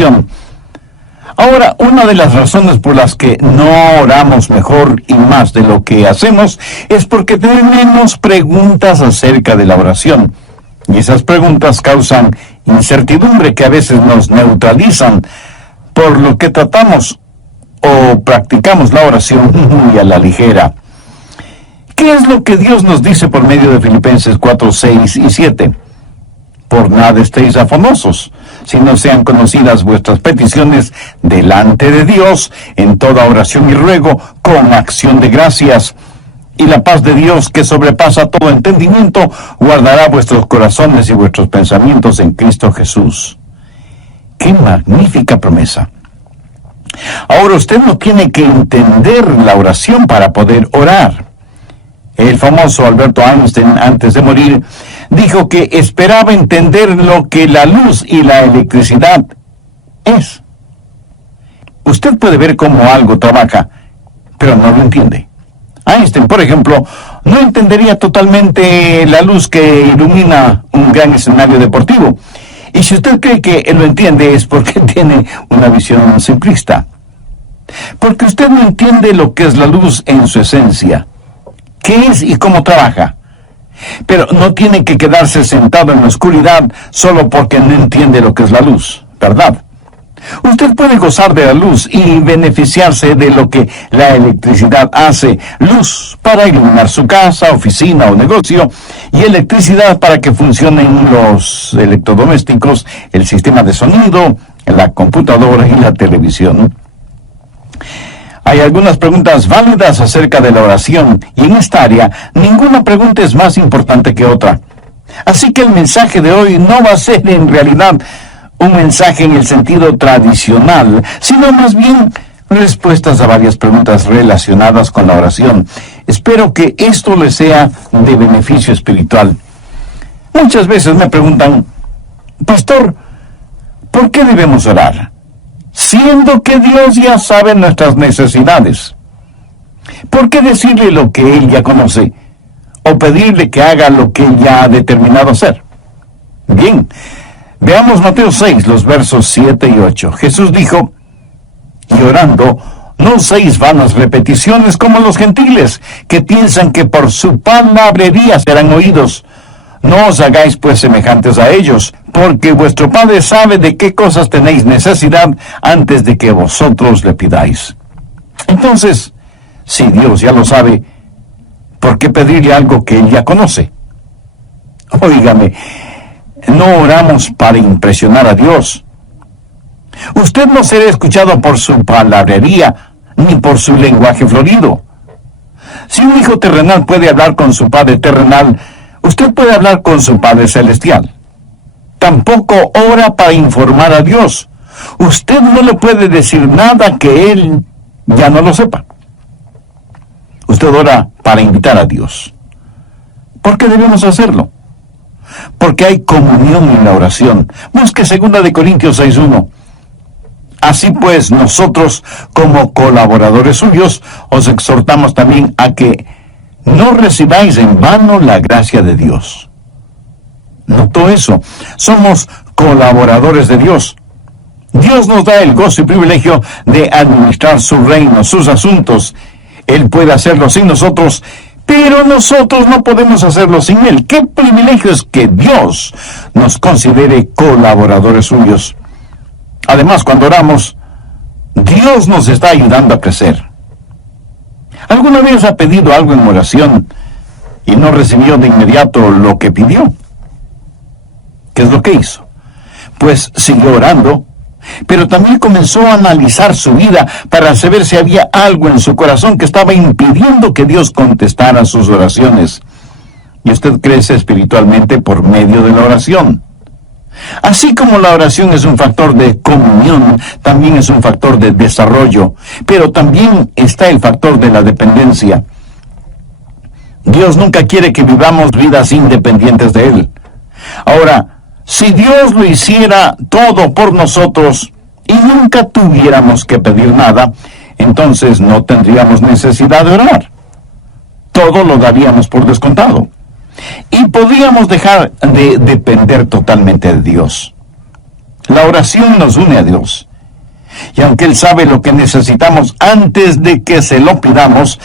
oración. Ahora, una de las razones por las que no oramos mejor y más de lo que hacemos es porque tenemos preguntas acerca de la oración. Y esas preguntas causan incertidumbre que a veces nos neutralizan, por lo que tratamos o practicamos la oración muy a la ligera. ¿Qué es lo que Dios nos dice por medio de Filipenses 4, 6 y 7? Por nada estéis afanosos, sino sean conocidas vuestras peticiones delante de Dios en toda oración y ruego con acción de gracias. Y la paz de Dios, que sobrepasa todo entendimiento, guardará vuestros corazones y vuestros pensamientos en Cristo Jesús. ¡Qué magnífica promesa! Ahora usted no tiene que entender la oración para poder orar. El famoso Alberto Einstein, antes de morir, dijo que esperaba entender lo que la luz y la electricidad es. Usted puede ver cómo algo trabaja, pero no lo entiende. Einstein, por ejemplo, no entendería totalmente la luz que ilumina un gran escenario deportivo. Y si usted cree que él lo entiende, es porque tiene una visión simplista. Porque usted no entiende lo que es la luz en su esencia, qué es y cómo trabaja. Pero no tiene que quedarse sentado en la oscuridad solo porque no entiende lo que es la luz, ¿verdad? Usted puede gozar de la luz y beneficiarse de lo que la electricidad hace. Luz para iluminar su casa, oficina o negocio, y electricidad para que funcionen los electrodomésticos, el sistema de sonido, la computadora y la televisión. Hay algunas preguntas válidas acerca de la oración, y en esta área ninguna pregunta es más importante que otra. Así que el mensaje de hoy no va a ser en realidad un mensaje en el sentido tradicional, sino más bien respuestas a varias preguntas relacionadas con la oración. Espero que esto les sea de beneficio espiritual. Muchas veces me preguntan, Pastor, ¿por qué debemos orar? Siendo que Dios ya sabe nuestras necesidades. ¿Por qué decirle lo que Él ya conoce? ¿O pedirle que haga lo que Él ya ha determinado hacer? Bien, veamos Mateo 6, los versos 7 y 8. Jesús dijo, y orando, no uséis vanas repeticiones como los gentiles, que piensan que por su palabrería serán oídos. No os hagáis pues semejantes a ellos, porque vuestro Padre sabe de qué cosas tenéis necesidad antes de que vosotros le pidáis. Entonces, si Dios ya lo sabe, ¿por qué pedirle algo que Él ya conoce? Óigame, no oramos para impresionar a Dios. Usted no será escuchado por su palabrería, ni por su lenguaje florido. Si un hijo terrenal puede hablar con su padre terrenal, usted puede hablar con su Padre Celestial. Tampoco ora para informar a Dios. Usted no le puede decir nada que Él ya no lo sepa. Usted ora para invitar a Dios. ¿Por qué debemos hacerlo? Porque hay comunión en la oración. Busque 2 Corintios 6:1. Así pues, nosotros, como colaboradores suyos, os exhortamos también a que no recibáis en vano la gracia de Dios. ¿Notó eso? Somos colaboradores de Dios. Dios nos da el gozo y privilegio de administrar su reino, sus asuntos. Él puede hacerlo sin nosotros, pero nosotros no podemos hacerlo sin Él. ¡Qué privilegio es que Dios nos considere colaboradores suyos! Además, cuando oramos, Dios nos está ayudando a crecer. ¿Alguna vez ha pedido algo en oración y no recibió de inmediato lo que pidió? ¿Qué es lo que hizo? Pues siguió orando, pero también comenzó a analizar su vida para saber si había algo en su corazón que estaba impidiendo que Dios contestara sus oraciones. Y usted crece espiritualmente por medio de la oración. Así como la oración es un factor de comunión, también es un factor de desarrollo, pero también está el factor de la dependencia. Dios nunca quiere que vivamos vidas independientes de Él. Ahora, si Dios lo hiciera todo por nosotros y nunca tuviéramos que pedir nada, entonces no tendríamos necesidad de orar. Todo lo daríamos por descontado. Y podríamos dejar de depender totalmente de Dios. La oración nos une a Dios. Y aunque Él sabe lo que necesitamos antes de que se lo pidamos,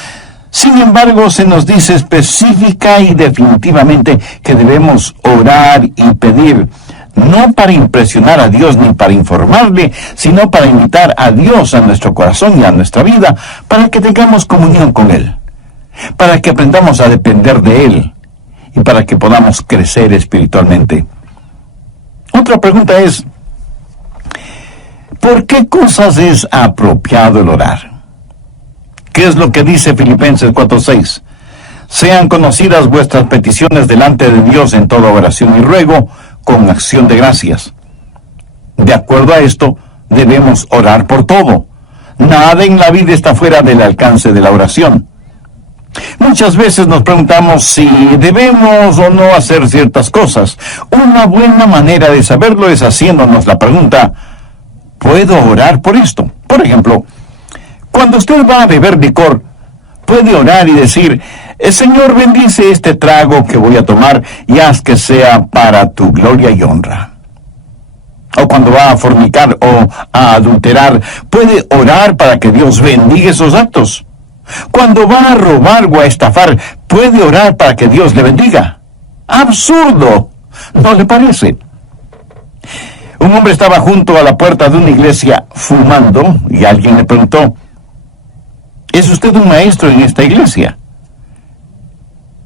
sin embargo se nos dice específica y definitivamente que debemos orar y pedir, no para impresionar a Dios ni para informarle, sino para invitar a Dios a nuestro corazón y a nuestra vida, para que tengamos comunión con Él, para que aprendamos a depender de Él y para que podamos crecer espiritualmente. Otra pregunta es, ¿por qué cosas es apropiado el orar? ¿Qué es lo que dice Filipenses 4:6? Sean conocidas vuestras peticiones delante de Dios en toda oración y ruego, con acción de gracias. De acuerdo a esto, debemos orar por todo. Nada en la vida está fuera del alcance de la oración. Muchas veces nos preguntamos si debemos o no hacer ciertas cosas. Una buena manera de saberlo es haciéndonos la pregunta, ¿puedo orar por esto? Por ejemplo, cuando usted va a beber licor, puede orar y decir, Señor, bendice este trago que voy a tomar y haz que sea para tu gloria y honra. O cuando va a fornicar o a adulterar, puede orar para que Dios bendiga esos actos. Cuando va a robar o a estafar, puede orar para que Dios le bendiga. ¡Absurdo! ¿No le parece? Un hombre estaba junto a la puerta de una iglesia fumando y alguien le preguntó, ¿es usted un maestro en esta iglesia?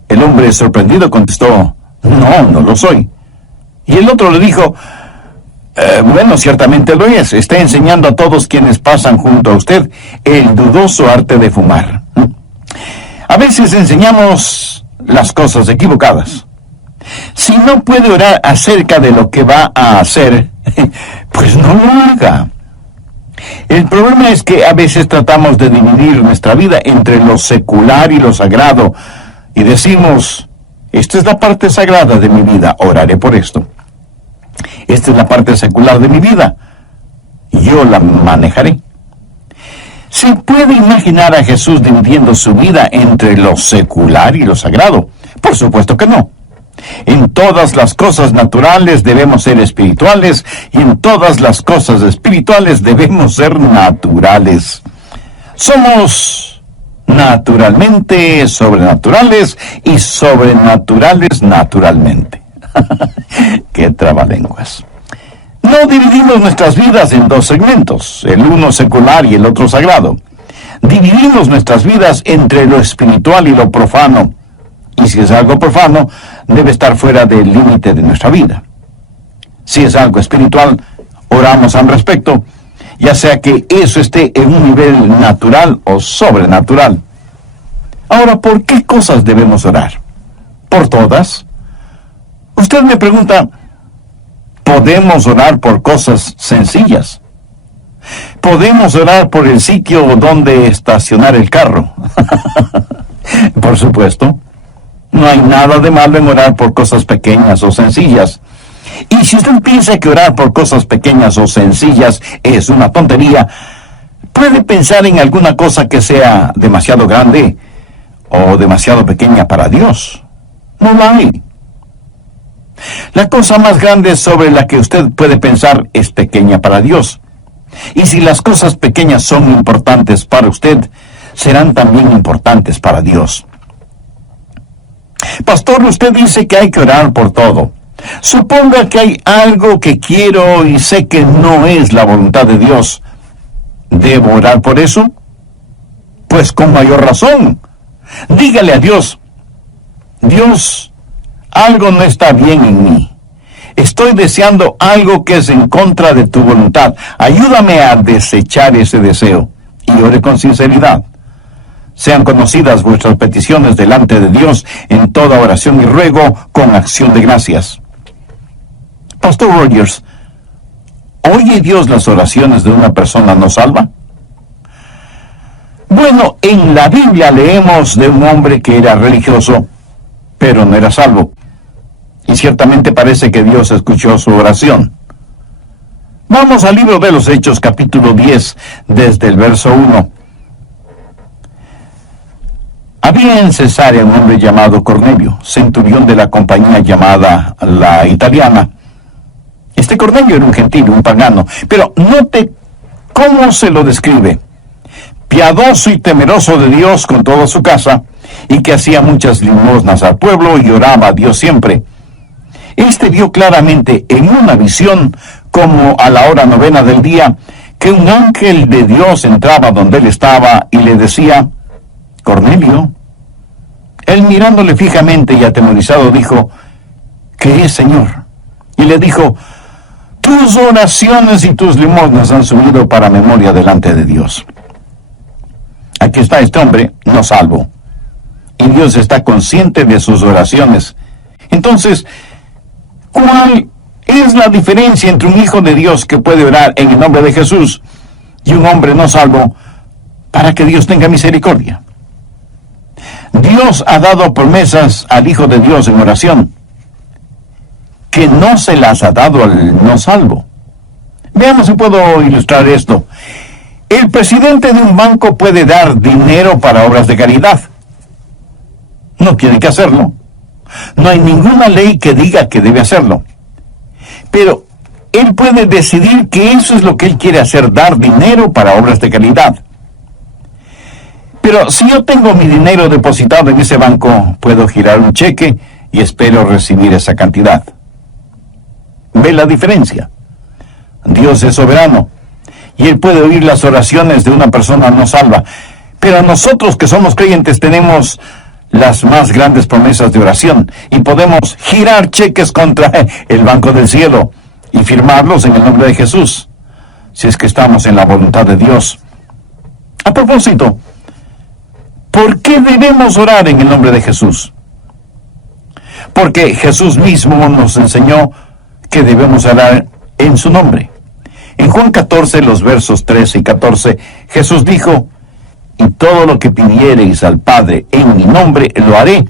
El hombre sorprendido contestó, no lo soy. Y el otro le dijo, bueno, ciertamente lo es. Está enseñando a todos quienes pasan junto a usted el dudoso arte de fumar. A veces enseñamos las cosas equivocadas. Si no puede orar acerca de lo que va a hacer, pues no lo haga. El problema es que a veces tratamos de dividir nuestra vida entre lo secular y lo sagrado, y decimos, esta es la parte sagrada de mi vida, oraré por esto. Esta es la parte secular de mi vida, yo la manejaré. ¿Se puede imaginar a Jesús dividiendo su vida entre lo secular y lo sagrado? Por supuesto que no. En todas las cosas naturales debemos ser espirituales y en todas las cosas espirituales debemos ser naturales. Somos naturalmente sobrenaturales y sobrenaturales naturalmente. ¡Qué trabalenguas! No dividimos nuestras vidas en dos segmentos, el uno secular y el otro sagrado. Dividimos nuestras vidas entre lo espiritual y lo profano. Y si es algo profano, debe estar fuera del límite de nuestra vida. Si es algo espiritual, oramos al respecto, ya sea que eso esté en un nivel natural o sobrenatural. Ahora, ¿por qué cosas debemos orar? ¿Por todas? Usted me pregunta, ¿podemos orar por cosas sencillas? ¿Podemos orar por el sitio donde estacionar el carro? Por supuesto. No hay nada de malo en orar por cosas pequeñas o sencillas. Y si usted piensa que orar por cosas pequeñas o sencillas es una tontería, puede pensar en alguna cosa que sea demasiado grande o demasiado pequeña para Dios. No la hay. La cosa más grande sobre la que usted puede pensar es pequeña para Dios. Y si las cosas pequeñas son importantes para usted, serán también importantes para Dios. Pastor, usted dice que hay que orar por todo. Suponga que hay algo que quiero y sé que no es la voluntad de Dios. ¿Debo orar por eso? Pues con mayor razón. Dígale a Dios, Dios, algo no está bien en mí. Estoy deseando algo que es en contra de tu voluntad. Ayúdame a desechar ese deseo. Y ore con sinceridad. Sean conocidas vuestras peticiones delante de Dios en toda oración y ruego con acción de gracias. Pastor Rogers, ¿oye Dios las oraciones de una persona no salva? Bueno, en la Biblia leemos de un hombre que era religioso, pero no era salvo. Y ciertamente parece que Dios escuchó su oración. Vamos al libro de los Hechos, capítulo 10, desde el verso 1. Había en Cesarea un hombre llamado Cornelio, centurión de la compañía llamada La Italiana. Este Cornelio era un gentil, un pagano, pero note cómo se lo describe. Piadoso y temeroso de Dios con toda su casa, y que hacía muchas limosnas al pueblo y oraba a Dios siempre. Este vio claramente en una visión, como a la hora 9 del día, que un ángel de Dios entraba donde él estaba y le decía: Cornelio. Él, mirándole fijamente y atemorizado, dijo: ¿Qué es, Señor? Y le dijo: tus oraciones y tus limosnas han subido para memoria delante de Dios. Aquí está este hombre, no salvo, y Dios está consciente de sus oraciones. Entonces, ¿cuál es la diferencia entre un hijo de Dios que puede orar en el nombre de Jesús y un hombre no salvo para que Dios tenga misericordia? Dios ha dado promesas al Hijo de Dios en oración que no se las ha dado al no salvo. Veamos si puedo ilustrar esto. El presidente de un banco puede dar dinero para obras de caridad. No tiene que hacerlo. No hay ninguna ley que diga que debe hacerlo. Pero él puede decidir que eso es lo que él quiere hacer, dar dinero para obras de caridad. Pero si yo tengo mi dinero depositado en ese banco, puedo girar un cheque y espero recibir esa cantidad. ¿Ve la diferencia? Dios es soberano y Él puede oír las oraciones de una persona no salva. Pero nosotros que somos creyentes tenemos las más grandes promesas de oración y podemos girar cheques contra el Banco del Cielo y firmarlos en el nombre de Jesús, si es que estamos en la voluntad de Dios. A propósito, ¿por qué debemos orar en el nombre de Jesús? Porque Jesús mismo nos enseñó que debemos orar en su nombre. En Juan 14, los versos 13 y 14, Jesús dijo: y todo lo que pidiereis al Padre en mi nombre, lo haré,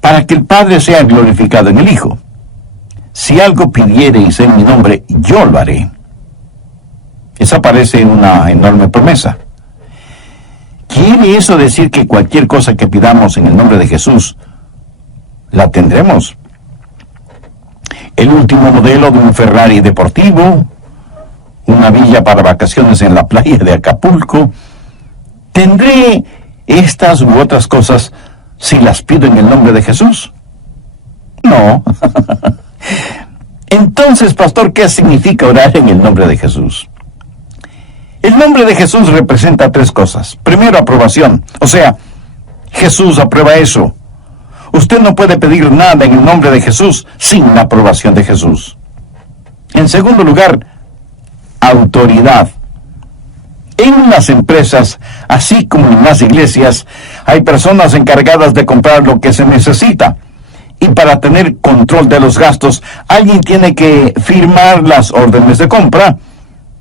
para que el Padre sea glorificado en el Hijo. Si algo pidiereis en mi nombre, yo lo haré. Esa parece una enorme promesa. ¿Quiere eso decir que cualquier cosa que pidamos en el nombre de Jesús, la tendremos? El último modelo de un Ferrari deportivo, una villa para vacaciones en la playa de Acapulco. ¿Tendré estas u otras cosas si las pido en el nombre de Jesús? No. Entonces, pastor, ¿qué significa orar en el nombre de Jesús? El nombre de Jesús representa tres cosas. Primero, aprobación. O sea, Jesús aprueba eso. Usted no puede pedir nada en el nombre de Jesús sin la aprobación de Jesús. En segundo lugar, autoridad. En las empresas, así como en las iglesias, hay personas encargadas de comprar lo que se necesita. Y para tener control de los gastos, alguien tiene que firmar las órdenes de compra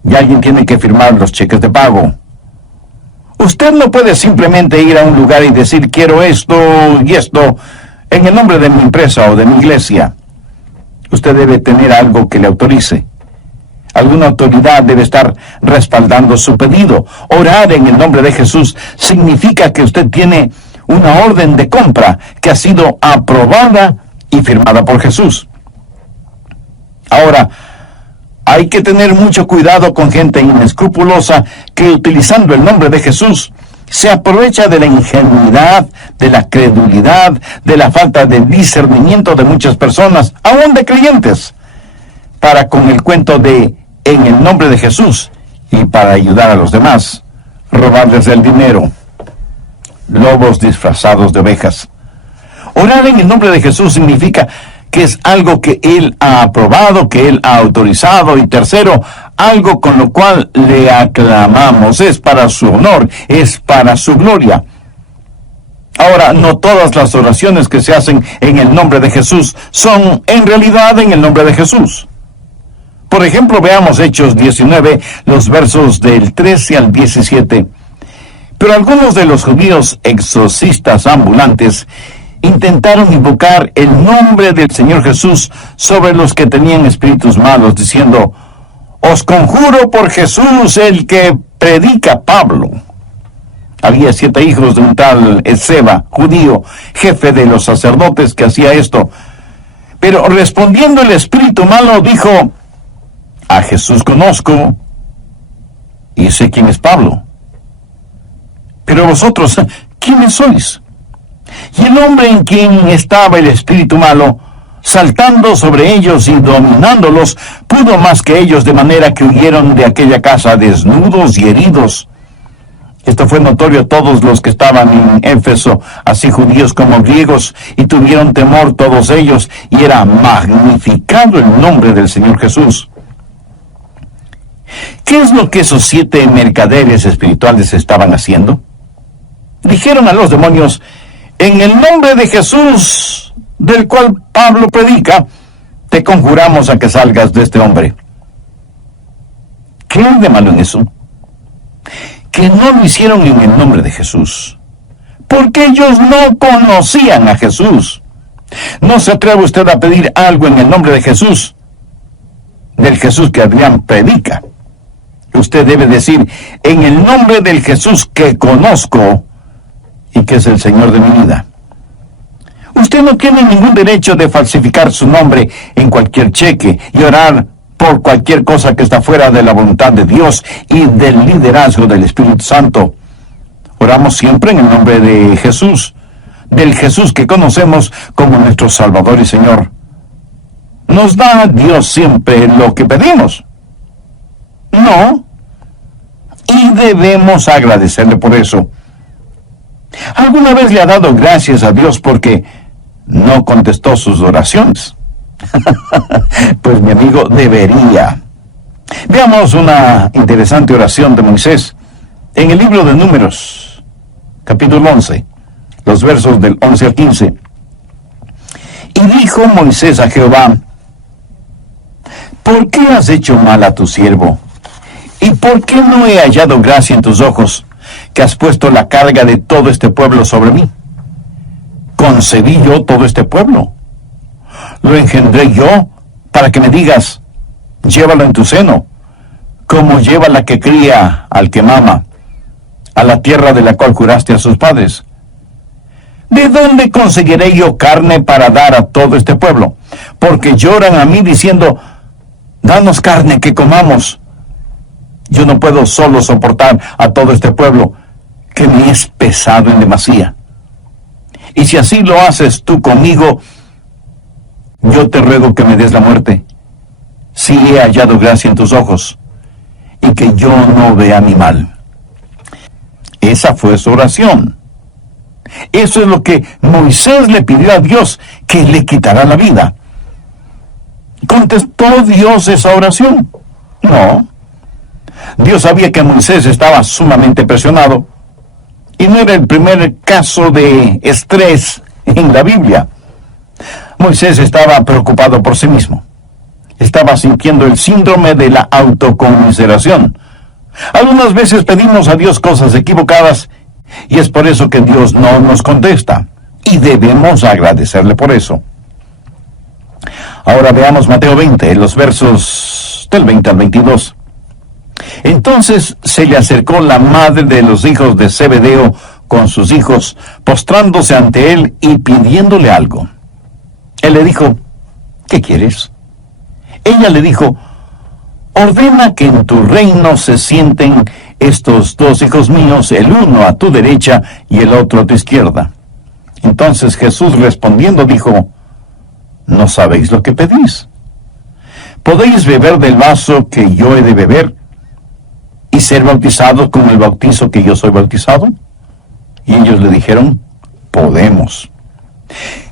y alguien tiene que firmar los cheques de pago. Usted no puede simplemente ir a un lugar y decir: quiero esto y esto en el nombre de mi empresa o de mi iglesia. Usted debe tener algo que le autorice. Alguna autoridad debe estar respaldando su pedido. Orar en el nombre de Jesús significa que usted tiene una orden de compra que ha sido aprobada y firmada por Jesús. Ahora, hay que tener mucho cuidado con gente inescrupulosa que, utilizando el nombre de Jesús, se aprovecha de la ingenuidad, de la credulidad, de la falta de discernimiento de muchas personas, aún de creyentes, para, con el cuento de en el nombre de Jesús y para ayudar a los demás, robarles el dinero. Lobos disfrazados de ovejas. Orar en el nombre de Jesús significa que es algo que Él ha aprobado, que Él ha autorizado, y tercero, algo con lo cual le aclamamos. Es para su honor, es para su gloria. Ahora, no todas las oraciones que se hacen en el nombre de Jesús son en realidad en el nombre de Jesús. Por ejemplo, veamos Hechos 19, los versos del 13 al 17. Pero algunos de los judíos exorcistas ambulantes intentaron invocar el nombre del Señor Jesús sobre los que tenían espíritus malos, diciendo: os conjuro por Jesús, el que predica Pablo. Había 7 hijos de un tal Esceva, judío, jefe de los sacerdotes, que hacía esto. Pero respondiendo el espíritu malo, dijo: A Jesús conozco y sé quién es Pablo. Pero vosotros, ¿quiénes sois? Y el hombre en quien estaba el espíritu malo, saltando sobre ellos y dominándolos, pudo más que ellos, de manera que huyeron de aquella casa desnudos y heridos. Esto fue notorio a todos los que estaban en Éfeso, así judíos como griegos, y tuvieron temor todos ellos, y era magnificado el nombre del Señor Jesús. ¿Qué es lo que esos 7 mercaderes espirituales estaban haciendo? Dijeron a los demonios: en el nombre de Jesús, del cual Pablo predica, te conjuramos a que salgas de este hombre. ¿Qué hay de malo en eso? Que no lo hicieron en el nombre de Jesús, porque ellos no conocían a Jesús. ¿No se atreve usted a pedir algo en el nombre de Jesús? Del Jesús que Adrián predica. Usted debe decir: en el nombre del Jesús que conozco y que es el Señor de mi vida. Usted no tiene ningún derecho de falsificar su nombre en cualquier cheque y orar por cualquier cosa que está fuera de la voluntad de Dios y del liderazgo del Espíritu Santo. Oramos siempre en el nombre de Jesús, del Jesús que conocemos como nuestro Salvador y Señor. ¿Nos da Dios siempre lo que pedimos? No. Y debemos agradecerle por eso. ¿Alguna vez le ha dado gracias a Dios porque no contestó sus oraciones? Pues mi amigo, debería. Veamos una interesante oración de Moisés en el libro de Números, capítulo 11, los versos del 11 al 15. Y dijo Moisés a Jehová: ¿por qué has hecho mal a tu siervo? ¿Y por qué no he hallado gracia en tus ojos, que has puesto la carga de todo este pueblo sobre mí? ¿Concebí yo todo este pueblo? ¿Lo engendré yo para que me digas: llévalo en tu seno, como lleva la que cría al que mama, a la tierra de la cual juraste a sus padres? ¿De dónde conseguiré yo carne para dar a todo este pueblo? Porque lloran a mí diciendo: danos carne que comamos. Yo no puedo solo soportar a todo este pueblo, que me es pesado en demasía. Y si así lo haces tú conmigo, yo te ruego que me des la muerte, si he hallado gracia en tus ojos, y que yo no vea mi mal. Esa fue su oración. Eso es lo que Moisés le pidió a Dios, que le quitará la vida. ¿Contestó Dios esa oración? No. Dios sabía que Moisés estaba sumamente presionado, y no era el primer caso de estrés en la Biblia. Moisés estaba preocupado por sí mismo. Estaba sintiendo el síndrome de la autoconmiseración. Algunas veces pedimos a Dios cosas equivocadas, y es por eso que Dios no nos contesta, y debemos agradecerle por eso. Ahora veamos Mateo 20, los versos del 20 al 22. Entonces se le acercó la madre de los hijos de Zebedeo con sus hijos, postrándose ante él y pidiéndole algo. Él le dijo: ¿qué quieres? Ella le dijo: ordena que en tu reino se sienten estos 2 hijos míos, el uno a tu derecha y el otro a tu izquierda. Entonces Jesús respondiendo dijo: ¿no sabéis lo que pedís? ¿Podéis beber del vaso que yo he de beber y ser bautizados con el bautizo que yo soy bautizado? Y ellos le dijeron: podemos.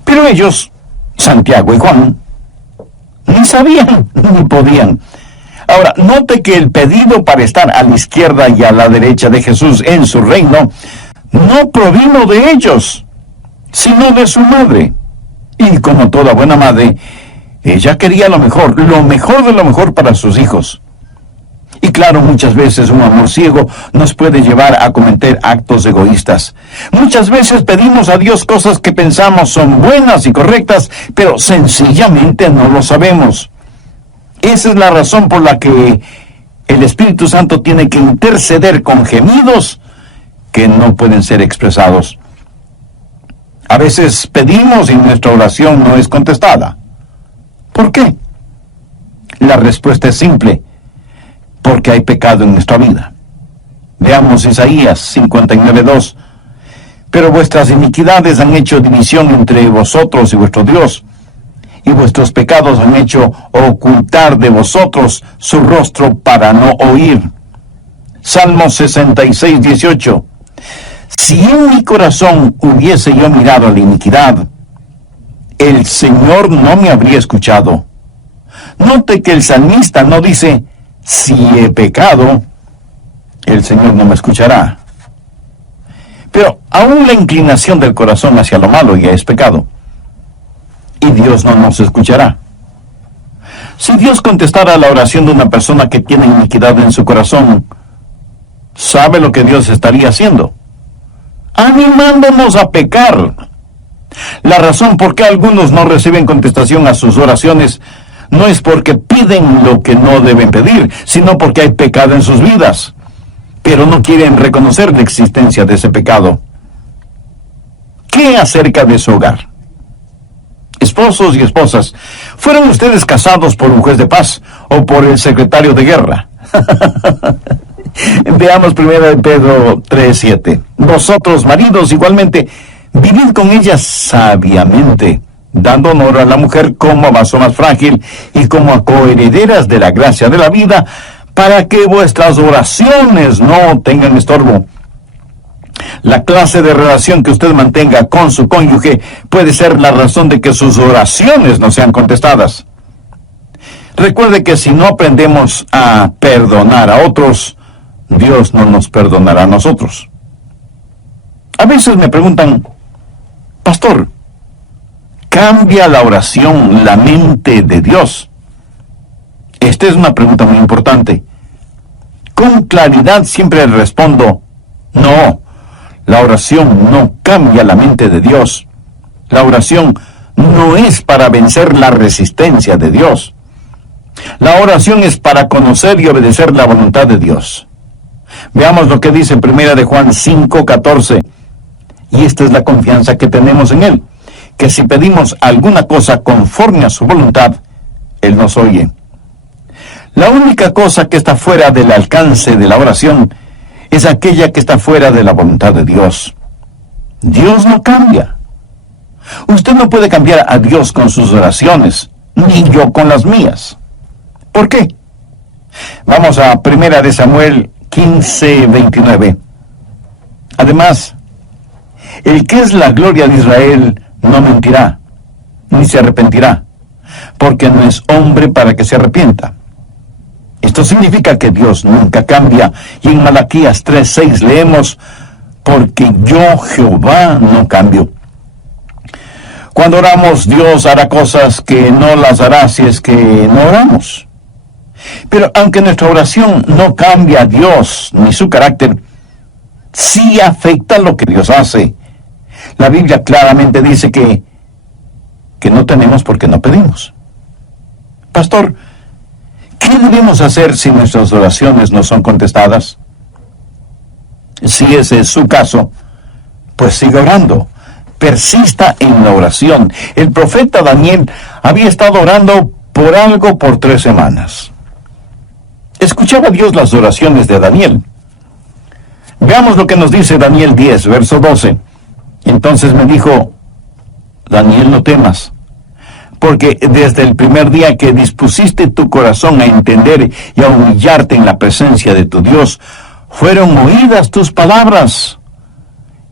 Pero ellos, Santiago y Juan, ni sabían ni podían. Ahora, note que el pedido para estar a la izquierda y a la derecha de Jesús en su reino no provino de ellos, sino de su madre. Y como toda buena madre, ella quería lo mejor de lo mejor para sus hijos. Y claro, muchas veces un amor ciego nos puede llevar a cometer actos egoístas. Muchas veces pedimos a Dios cosas que pensamos son buenas y correctas, pero sencillamente no lo sabemos. Esa es la razón por la que el Espíritu Santo tiene que interceder con gemidos que no pueden ser expresados. A veces pedimos y nuestra oración no es contestada. ¿Por qué? La respuesta es simple: porque hay pecado en nuestra vida. Veamos Isaías 59:2. Pero vuestras iniquidades han hecho división entre vosotros y vuestro Dios, y vuestros pecados han hecho ocultar de vosotros su rostro para no oír. Salmo 66:18. Si en mi corazón hubiese yo mirado a la iniquidad, el Señor no me habría escuchado. Note que el salmista no dice, si he pecado, el Señor no me escuchará. Pero aún la inclinación del corazón hacia lo malo ya es pecado, y Dios no nos escuchará. Si Dios contestara la oración de una persona que tiene iniquidad en su corazón, ¿sabe lo que Dios estaría haciendo? Animándonos a pecar. La razón por qué algunos no reciben contestación a sus oraciones no es porque piden lo que no deben pedir, sino porque hay pecado en sus vidas, pero no quieren reconocer la existencia de ese pecado. ¿Qué acerca de su hogar? Esposos y esposas, ¿fueron ustedes casados por un juez de paz o por el secretario de guerra? Veamos 1 Pedro 3:7. Vosotros, maridos, igualmente, vivid con ellas sabiamente, dando honor a la mujer como a vaso más frágil y como a coherederas de la gracia de la vida, para que vuestras oraciones no tengan estorbo. La clase de relación que usted mantenga con su cónyuge puede ser la razón de que sus oraciones no sean contestadas. Recuerde que si no aprendemos a perdonar a otros, Dios no nos perdonará a nosotros. A veces me preguntan, pastor, ¿cambia la oración la mente de Dios? Esta es una pregunta muy importante. Con claridad siempre respondo, no, la oración no cambia la mente de Dios. La oración no es para vencer la resistencia de Dios. La oración es para conocer y obedecer la voluntad de Dios. Veamos lo que dice en 1 de Juan 5:14. Y esta es la confianza que tenemos en Él, que si pedimos alguna cosa conforme a su voluntad, Él nos oye. La única cosa que está fuera del alcance de la oración es aquella que está fuera de la voluntad de Dios. Dios no cambia. Usted no puede cambiar a Dios con sus oraciones, ni yo con las mías. ¿Por qué? Vamos a 1 de Samuel 15:29. Además, el que es la gloria de Israel no mentirá, ni se arrepentirá, porque no es hombre para que se arrepienta. Esto significa que Dios nunca cambia, y en Malaquías 3:6 leemos, porque yo, Jehová, no cambio. Cuando oramos, Dios hará cosas que no las hará si es que no oramos. Pero aunque nuestra oración no cambia a Dios ni su carácter, sí afecta lo que Dios hace. La Biblia claramente dice que no tenemos porque no pedimos. Pastor, ¿qué debemos hacer si nuestras oraciones no son contestadas? Si ese es su caso, pues siga orando. Persista en la oración. El profeta Daniel había estado orando por algo por 3 semanas. Escuchaba Dios las oraciones de Daniel. Veamos lo que nos dice Daniel 10, verso 12. Entonces me dijo, Daniel, no temas, porque desde el primer día que dispusiste tu corazón a entender y a humillarte en la presencia de tu Dios, fueron oídas tus palabras,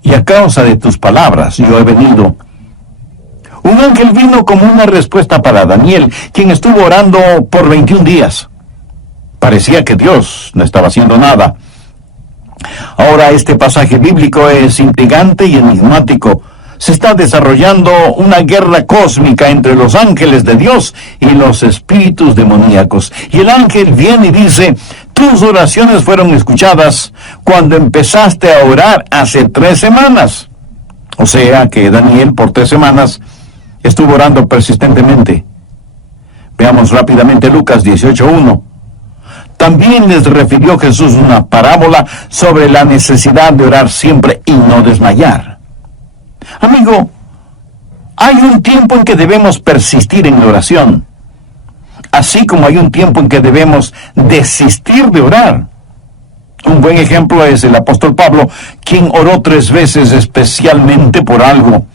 y a causa de tus palabras yo he venido. Un ángel vino como una respuesta para Daniel, quien estuvo orando por 21 días. Parecía que Dios no estaba haciendo nada. Ahora este pasaje bíblico es intrigante y enigmático. Se está desarrollando una guerra cósmica entre los ángeles de Dios y los espíritus demoníacos. Y el ángel viene y dice, tus oraciones fueron escuchadas cuando empezaste a orar hace 3 semanas. O sea que Daniel por 3 semanas estuvo orando persistentemente. Veamos rápidamente Lucas 18:1. También les refirió Jesús una parábola sobre la necesidad de orar siempre y no desmayar. Amigo, hay un tiempo en que debemos persistir en la oración. así como hay un tiempo en que debemos desistir de orar. Un buen ejemplo es el apóstol Pablo, quien oró 3 veces especialmente por algo.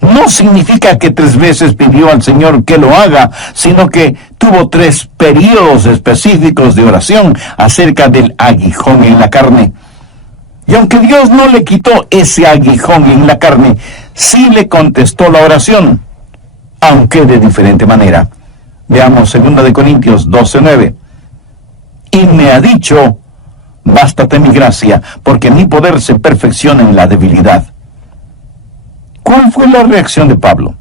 No significa que 3 veces pidió al Señor que lo haga, sino que tuvo 3 periodos específicos de oración acerca del aguijón en la carne. Y aunque Dios no le quitó ese aguijón en la carne, sí le contestó la oración, aunque de diferente manera. Veamos 2 Corintios 12:9. Y me ha dicho: bástate mi gracia, porque mi poder se perfecciona en la debilidad. ¿Cuál fue la reacción de Pablo?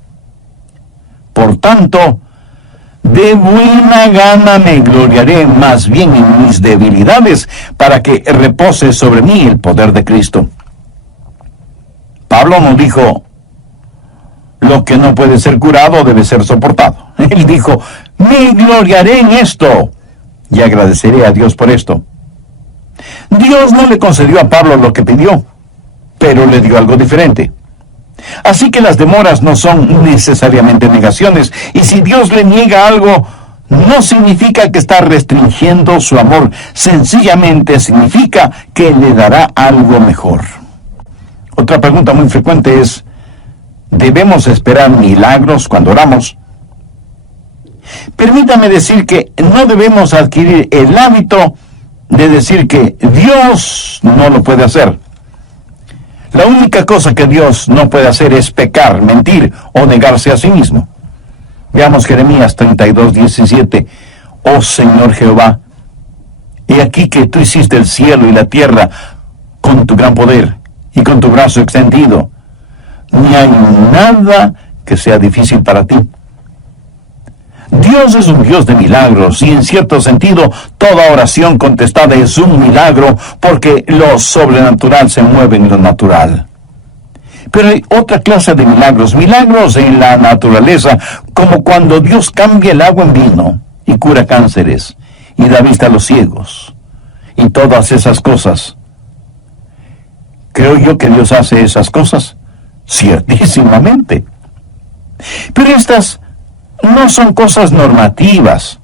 Por tanto, de buena gana me gloriaré más bien en mis debilidades, para que repose sobre mí el poder de Cristo. Pablo no dijo: lo que no puede ser curado debe ser soportado. Él dijo: me gloriaré en esto, y agradeceré a Dios por esto. Dios no le concedió a Pablo lo que pidió, pero le dio algo diferente. Así que las demoras no son necesariamente negaciones, y si Dios le niega algo, no significa que está restringiendo su amor, sencillamente significa que le dará algo mejor. Otra pregunta muy frecuente es: ¿debemos esperar milagros cuando oramos? Permítame decir que no debemos adquirir el hábito de decir que Dios no lo puede hacer. La única cosa que Dios no puede hacer es pecar, mentir o negarse a sí mismo. Veamos Jeremías 32:17. Oh Señor Jehová, he aquí que tú hiciste el cielo y la tierra con tu gran poder y con tu brazo extendido. Ni hay nada que sea difícil para ti. Dios es un Dios de milagros, y en cierto sentido toda oración contestada es un milagro, porque lo sobrenatural se mueve en lo natural. Pero hay otra clase de milagros, milagros en la naturaleza, como cuando Dios cambia el agua en vino y cura cánceres y da vista a los ciegos y todas esas cosas. ¿Creo yo que Dios hace esas cosas? Ciertísimamente. Pero estas no son cosas normativas.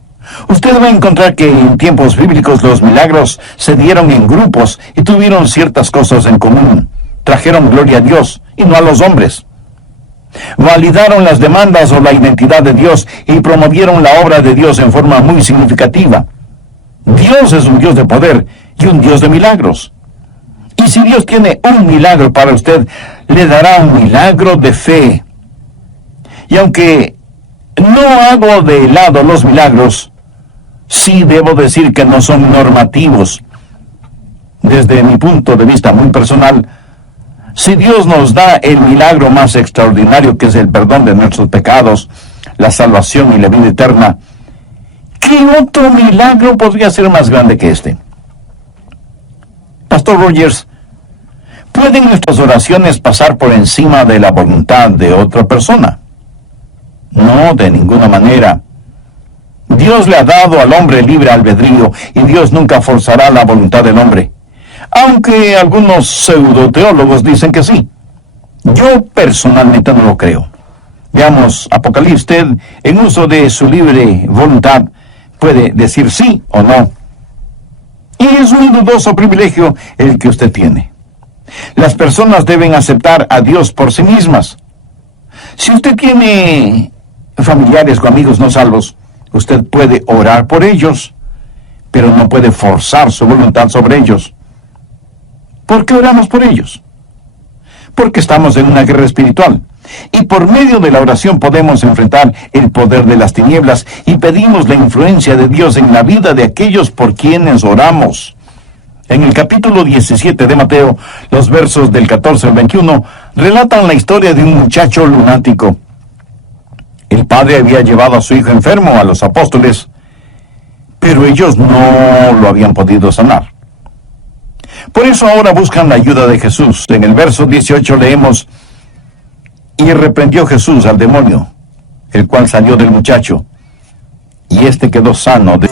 Usted va a encontrar que en tiempos bíblicos los milagros se dieron en grupos y tuvieron ciertas cosas en común. Trajeron gloria a Dios y no a los hombres. Validaron las demandas o la identidad de Dios y promovieron la obra de Dios en forma muy significativa. Dios es un Dios de poder y un Dios de milagros. Y si Dios tiene un milagro para usted, le dará un milagro de fe. Y aunque no hago de lado los milagros, sí debo decir que no son normativos. Desde mi punto de vista muy personal, si Dios nos da el milagro más extraordinario, que es el perdón de nuestros pecados, la salvación y la vida eterna, ¿qué otro milagro podría ser más grande que este? Pastor Rogers, ¿pueden nuestras oraciones pasar por encima de la voluntad de otra persona? No, de ninguna manera. Dios le ha dado al hombre libre albedrío, y Dios nunca forzará la voluntad del hombre. Aunque algunos pseudoteólogos dicen que sí. Yo personalmente no lo creo. Veamos Apocalipsis. Usted, en uso de su libre voluntad, puede decir sí o no. Y es un dudoso privilegio el que usted tiene. Las personas deben aceptar a Dios por sí mismas. Si usted tiene familiares o amigos no salvos, usted puede orar por ellos, pero no puede forzar su voluntad sobre ellos. ¿Por qué oramos por ellos? Porque estamos en una guerra espiritual, y por medio de la oración podemos enfrentar el poder de las tinieblas, y pedimos la influencia de Dios en la vida de aquellos por quienes oramos. En el capítulo 17 de Mateo, los versos del 14 al 21, relatan la historia de un muchacho lunático. El padre había llevado a su hijo enfermo a los apóstoles, pero ellos no lo habían podido sanar. Por eso ahora buscan la ayuda de Jesús. En el verso 18 leemos: y reprendió Jesús al demonio, el cual salió del muchacho, y éste quedó sano de...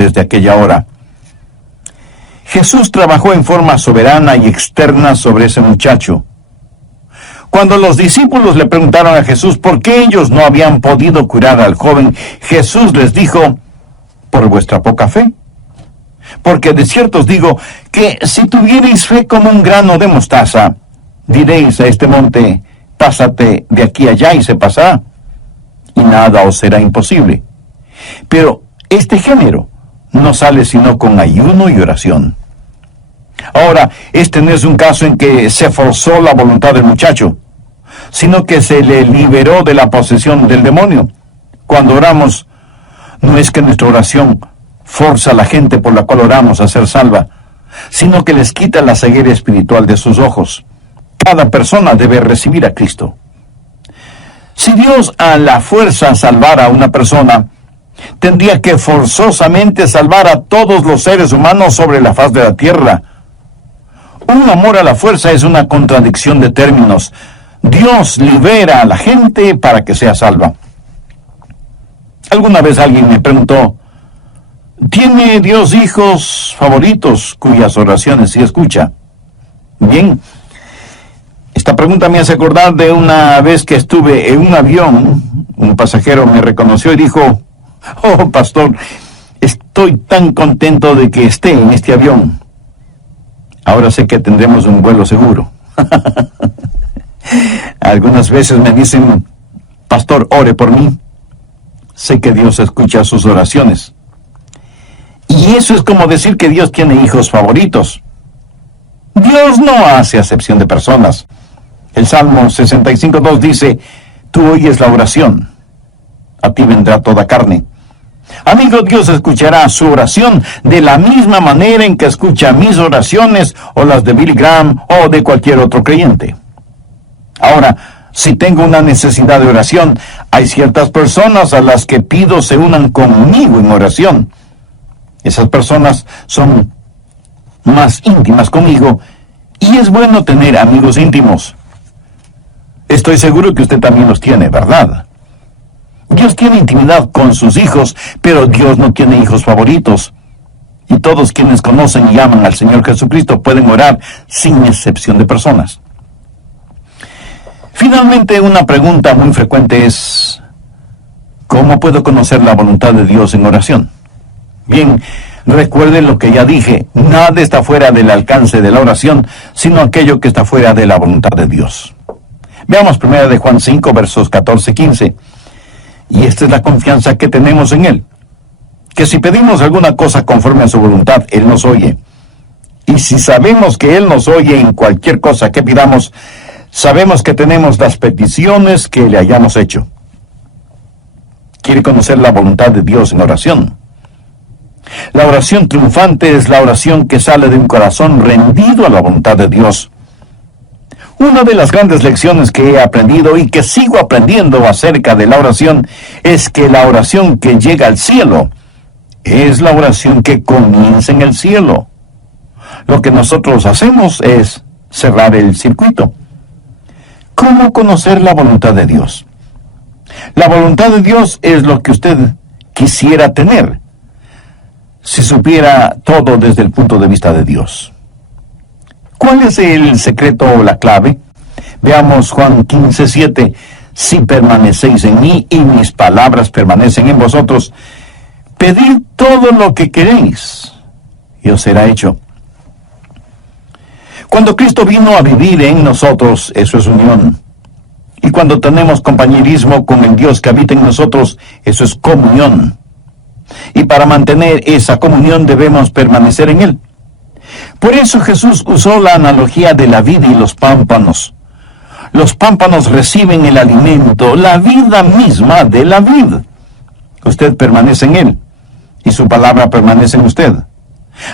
desde aquella hora. Jesús trabajó en forma soberana y externa sobre ese muchacho. Cuando los discípulos le preguntaron a Jesús por qué ellos no habían podido curar al joven, Jesús les dijo: por vuestra poca fe. Porque de cierto os digo que si tuvierais fe como un grano de mostaza, diréis a este monte: pásate de aquí allá, y se pasará, y nada os será imposible. Pero este género no sale sino con ayuno y oración. Ahora, este no es un caso en que se forzó la voluntad del muchacho, sino que se le liberó de la posesión del demonio. Cuando oramos, no es que nuestra oración forza a la gente por la cual oramos a ser salva, sino que les quita la ceguera espiritual de sus ojos. Cada persona debe recibir a Cristo. Si Dios a la fuerza salvara a una persona, tendría que forzosamente salvar a todos los seres humanos sobre la faz de la tierra. Un amor a la fuerza es una contradicción de términos. Dios libera a la gente para que sea salva. Alguna vez alguien me preguntó: ¿tiene Dios hijos favoritos cuyas oraciones sí escucha? Bien, esta pregunta me hace acordar de una vez que estuve en un avión. Un pasajero me reconoció y dijo: oh, pastor, estoy tan contento de que esté en este avión. Ahora sé que tendremos un vuelo seguro. Algunas veces me dicen: pastor, ore por mí. Sé que Dios escucha sus oraciones. Y eso es como decir que Dios tiene hijos favoritos. Dios no hace acepción de personas. El Salmo 65:2 dice: tú oyes la oración, a ti vendrá toda carne. Amigo, Dios escuchará su oración de la misma manera en que escucha mis oraciones o las de Billy Graham o de cualquier otro creyente. Ahora, si tengo una necesidad de oración, hay ciertas personas a las que pido se unan conmigo en oración. Esas personas son más íntimas conmigo, y es bueno tener amigos íntimos. Estoy seguro que usted también los tiene, ¿verdad? Dios tiene intimidad con sus hijos, pero Dios no tiene hijos favoritos. Y todos quienes conocen y aman al Señor Jesucristo pueden orar sin excepción de personas. Finalmente, una pregunta muy frecuente es: ¿cómo puedo conocer la voluntad de Dios en oración? Bien, recuerden lo que ya dije: nada está fuera del alcance de la oración, sino aquello que está fuera de la voluntad de Dios. Veamos 1 de Juan 5, versos 14-15. Y esta es la confianza que tenemos en Él, que si pedimos alguna cosa conforme a su voluntad, Él nos oye. Y si sabemos que Él nos oye en cualquier cosa que pidamos, sabemos que tenemos las peticiones que le hayamos hecho. ¿Quiere conocer la voluntad de Dios en oración? La oración triunfante es la oración que sale de un corazón rendido a la voluntad de Dios. Una de las grandes lecciones que he aprendido y que sigo aprendiendo acerca de la oración es que la oración que llega al cielo es la oración que comienza en el cielo. Lo que nosotros hacemos es cerrar el circuito. ¿Cómo conocer la voluntad de Dios? La voluntad de Dios es lo que usted quisiera tener si supiera todo desde el punto de vista de Dios. ¿Cuál es el secreto o la clave? Veamos Juan 15:7. Si permanecéis en mí y mis palabras permanecen en vosotros, pedid todo lo que queréis y os será hecho. Cuando Cristo vino a vivir en nosotros, eso es unión. Y cuando tenemos compañerismo con el Dios que habita en nosotros, eso es comunión. Y para mantener esa comunión debemos permanecer en Él. Por eso Jesús usó la analogía de la vid y los pámpanos. Los pámpanos reciben el alimento, la vida misma de la vid. Usted permanece en Él, y su palabra permanece en usted.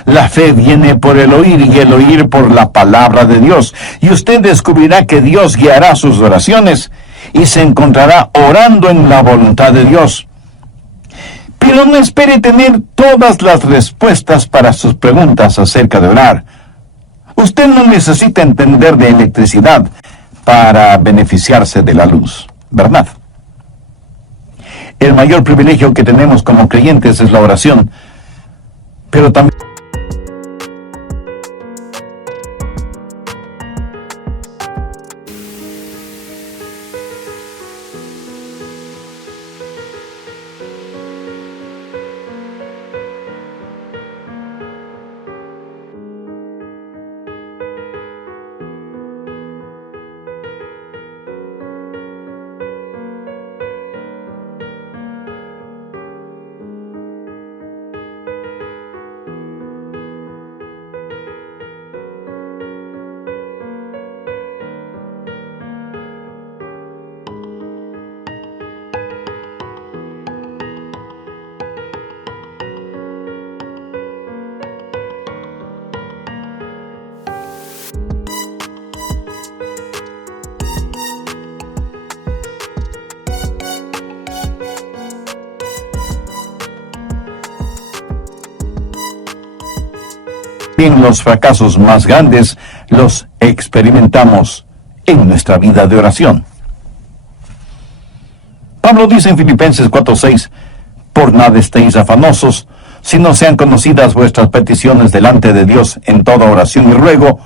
La fe viene por el oír, y el oír por la palabra de Dios. Y usted descubrirá que Dios guiará sus oraciones, y se encontrará orando en la voluntad de Dios. Pero no espere tener todas las respuestas para sus preguntas acerca de orar. Usted no necesita entender de electricidad para beneficiarse de la luz, ¿verdad? El mayor privilegio que tenemos como creyentes es la oración, pero también los fracasos más grandes los experimentamos en nuestra vida de oración. Pablo dice en Filipenses 4:6, por nada estéis afanosos, sino sean conocidas vuestras peticiones delante de Dios en toda oración y ruego,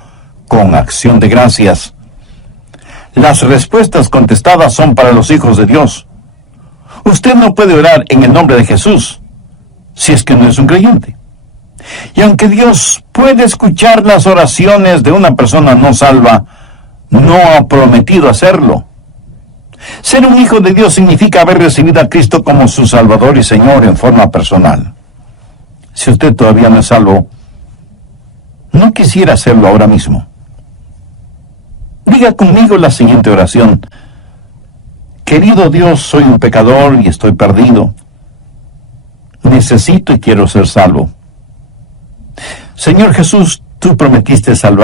con acción de gracias. Las respuestas contestadas son para los hijos de Dios. Usted no puede orar en el nombre de Jesús si es que no es un creyente. Y aunque Dios puede escuchar las oraciones de una persona no salva, no ha prometido hacerlo. Ser un hijo de Dios significa haber recibido a Cristo como su Salvador y Señor en forma personal. Si usted todavía no es salvo, no quisiera hacerlo ahora mismo. Diga conmigo la siguiente oración. Querido Dios, soy un pecador y estoy perdido. Necesito y quiero ser salvo. Señor Jesús, tú prometiste salvar